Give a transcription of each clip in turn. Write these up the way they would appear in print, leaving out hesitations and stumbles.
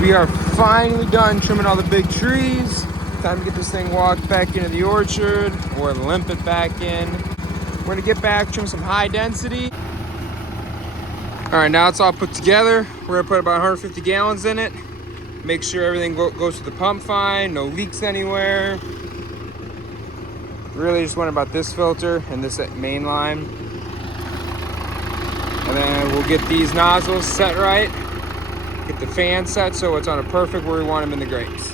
We are finally done trimming all the big trees. Time to get this thing walked back into the orchard or limp it back in. We're gonna get back, trim some high density. All right, now it's all put together. We're gonna put about 150 gallons in it. Make sure everything goes to the pump fine, no leaks anywhere. Really just wonder about this filter and this main line. And then we'll get these nozzles set right. Get the fan set so it's on a perfect where we want them in the grapes.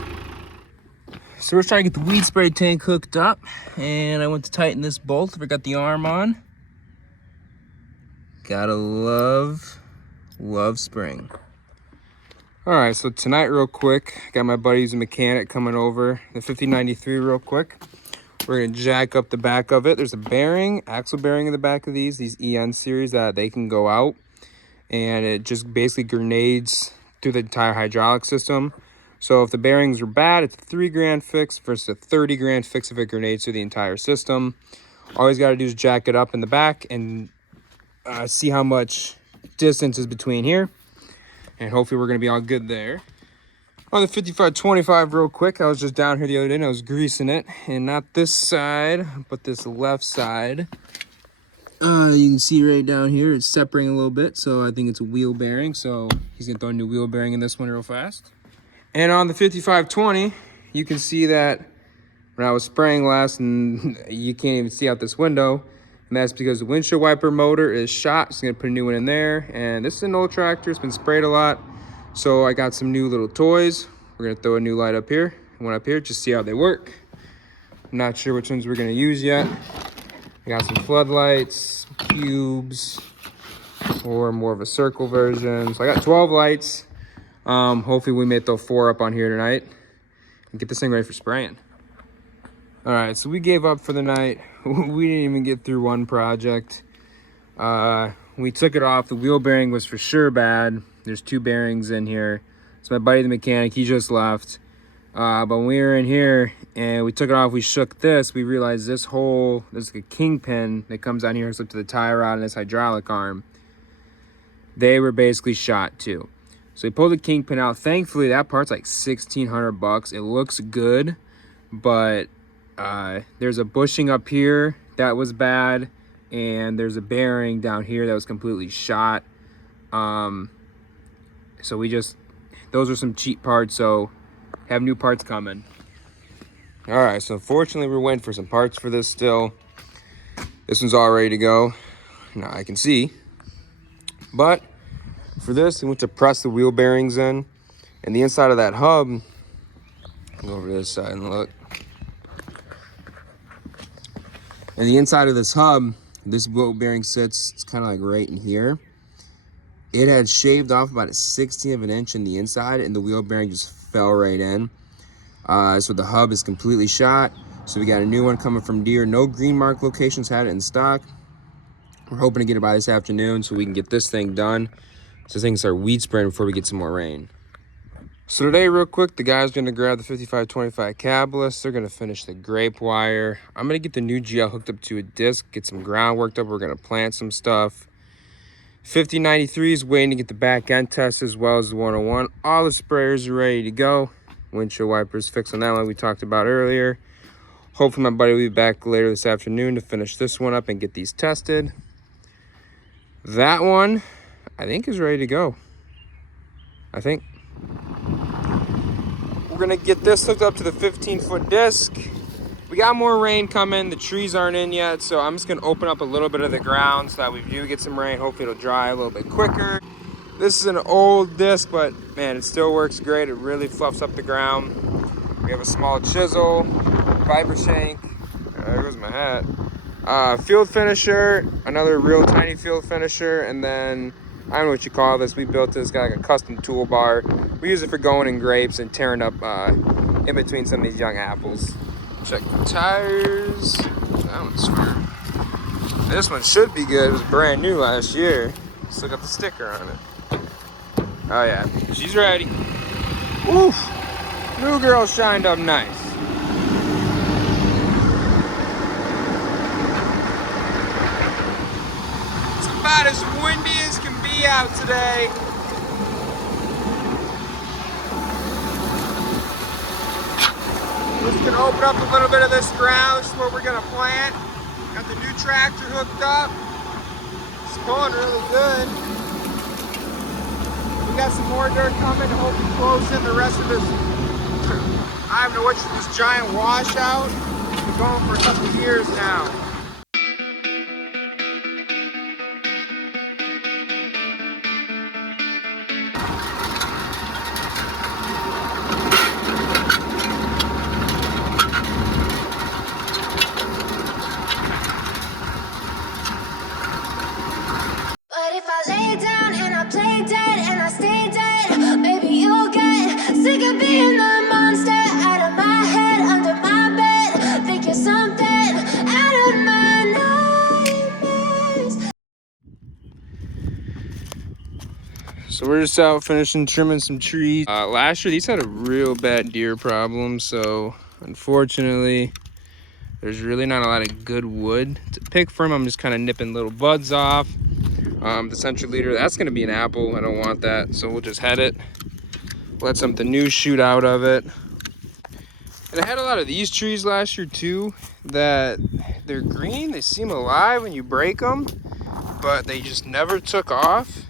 So we're trying to get the weed spray tank hooked up, and I went to tighten this bolt. Forgot the arm on. Gotta love spring. All right, so tonight real quick, got my buddy who's a mechanic coming over, the 5093 real quick. We're gonna jack up the back of it. There's a bearing, axle bearing in the back of these EN series that they can go out, and it just basically grenades through the entire hydraulic system. So if the bearings are bad, it's a $3 fix versus a $30 fix if it grenades through the entire system. All you gotta do is jack it up in the back and see how much distance is between here. And hopefully we're gonna be all good there. On the 5525 real quick, I was just down here the other day and I was greasing it. And not this side, but this left side. You can see right down here, it's separating a little bit. So I think it's a wheel bearing. So he's gonna throw a new wheel bearing in this one real fast. And on the 5520, you can see that when I was spraying last, and you can't even see out this window, and that's because the windshield wiper motor is shot. So I'm gonna put a new one in there. And this is an old tractor, it's been sprayed a lot. So I got some new little toys. We're gonna throw a new light up here, one up here, just see how they work. I'm not sure which ones we're gonna use yet. I got some floodlights, cubes, or more of a circle version. So I got 12 lights. Hopefully we may throw 4 up on here tonight and get this thing ready for spraying. All right, so we gave up for the night. We didn't even get through one project. We took it off. The wheel bearing was for sure bad. There's 2 bearings in here. It's my buddy, the mechanic, he just left. But when we were in here and we took it off, we shook this, we realized this hole, there's like a kingpin that comes down here, hooks up to the tie rod and this hydraulic arm. They were basically shot too. So we pulled the kingpin out. Thankfully, that part's like $1,600. It looks good, but there's a bushing up here that was bad, and there's a bearing down here that was completely shot. So those are some cheap parts, so have new parts coming. All right, so unfortunately, we're waiting for some parts for this still. This one's all ready to go. Now I can see, but for this, we went to press the wheel bearings in, and the inside of that hub, go over to this side and look. And the inside of this hub, this wheel bearing sits, it's kind of like right in here. It had shaved off about a 1/16 of an inch in the inside, and the wheel bearing just fell right in. So the hub is completely shot. So we got a new one coming from Deere. No green mark locations had it in stock. We're hoping to get it by this afternoon so we can get this thing done. So things start weed spraying before we get some more rain. So today, real quick, the guy's gonna grab the 5525 cabless. They're gonna finish the grape wire. I'm gonna get the new GL hooked up to a disc, get some ground worked up. We're gonna plant some stuff. 5093 is waiting to get the back end test as well as the 101. All the sprayers are ready to go. Windshield wipers fixed on that one we talked about earlier. Hopefully my buddy will be back later this afternoon to finish this one up and get these tested. That one, I think, is ready to go. I think. We're gonna get this hooked up to the 15-foot disc. We got more rain coming. The trees aren't in yet, so I'm just gonna open up a little bit of the ground so that we do get some rain. Hopefully it'll dry a little bit quicker. This is an old disc, but man, it still works great. It really fluffs up the ground. We have a small chisel, fiber shank. There goes my hat. Field finisher, another real tiny field finisher, and then I don't know what you call this. We built this, got like a custom toolbar. We use it for going in grapes and tearing up in between some of these young apples. Check the tires. That one's fair. This one should be good. It was brand new last year. Still got the sticker on it. Oh yeah, she's ready. Oof, new girl shined up nice. It's about as windy as can be out today. We're just gonna open up a little bit of this ground. This is where we're gonna plant. Got the new tractor hooked up. It's pulling really good. We got some more dirt coming to hopefully close in the rest of this. I don't know what's this giant washout. It's been going for a couple of years now. So we're just out finishing trimming some trees. Last year these had a real bad deer problem, so unfortunately there's really not a lot of good wood to pick from. I'm just kind of nipping little buds off. The central leader, that's going to be an apple. I don't want that, so we'll just head it, let something new shoot out of it. And I had a lot of these trees last year too that they're green, they seem alive when you break them, but they just never took off.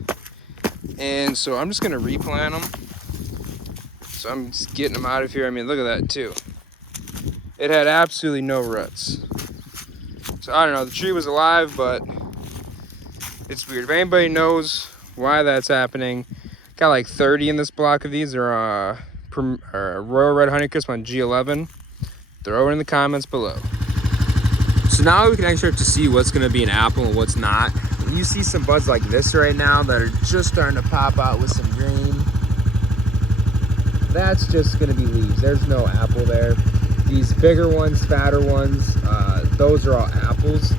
And so I'm just gonna replant them. So I'm just getting them out of here. I mean, look at that too. It had absolutely no roots. So I don't know, the tree was alive, but it's weird. If anybody knows why that's happening, got like 30 in this block of these. They're Royal Red Honeycrisp on G11. Throw it in the comments below. So now we can actually start to see what's gonna be an apple and what's not. You see some buds like this right now that are just starting to pop out with some green. That's just gonna be leaves. There's no apple there. These bigger ones, fatter ones, those are all apples.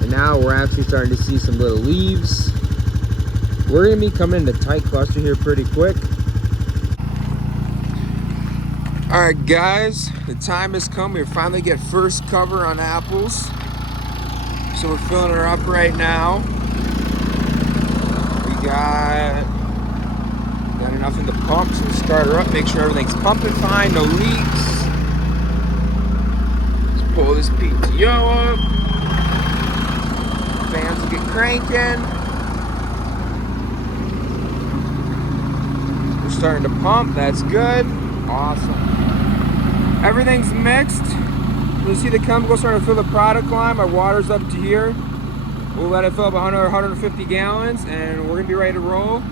And now we're actually starting to see some little leaves. We're gonna be coming in a tight cluster here pretty quick. All right, guys, the time has come. We finally get first cover on apples. So we're filling her up right now. We got enough in the pump, so we'll start her up, make sure everything's pumping fine, no leaks. Let's pull this PTO up. Fans will get cranking. We're starting to pump, that's good. Awesome. Everything's mixed. You'll see the chemical starting to fill the product line. My water's up to here. We'll let it fill up 100 or 150 gallons and we're gonna be ready to roll.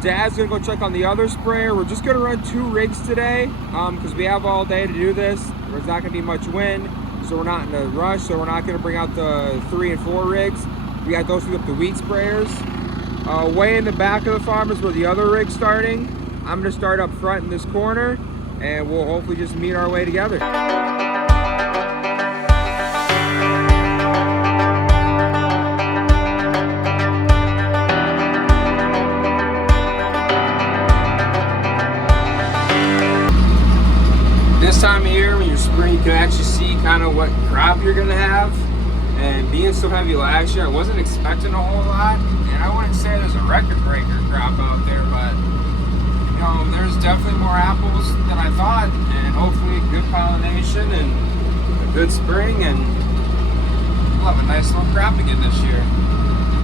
Dad's gonna go check on the other sprayer. We're just gonna run 2 rigs today because we have all day to do this. There's not gonna be much wind, so we're not in a rush, so we're not gonna bring out the 3 and 4 rigs. We got those with the wheat sprayers. Way in the back of the farm is where the other rig's starting. I'm gonna start up front in this corner and we'll hopefully just meet our way together. This time of year, when you're spring, you can actually see kind of what crop you're gonna have. And being so heavy last year, I wasn't expecting a whole lot. And I wouldn't say there's a record breaker crop out there, but you know, there's definitely more apples than I thought, and hopefully good pollination and a good spring, and we'll have a nice little crop again this year.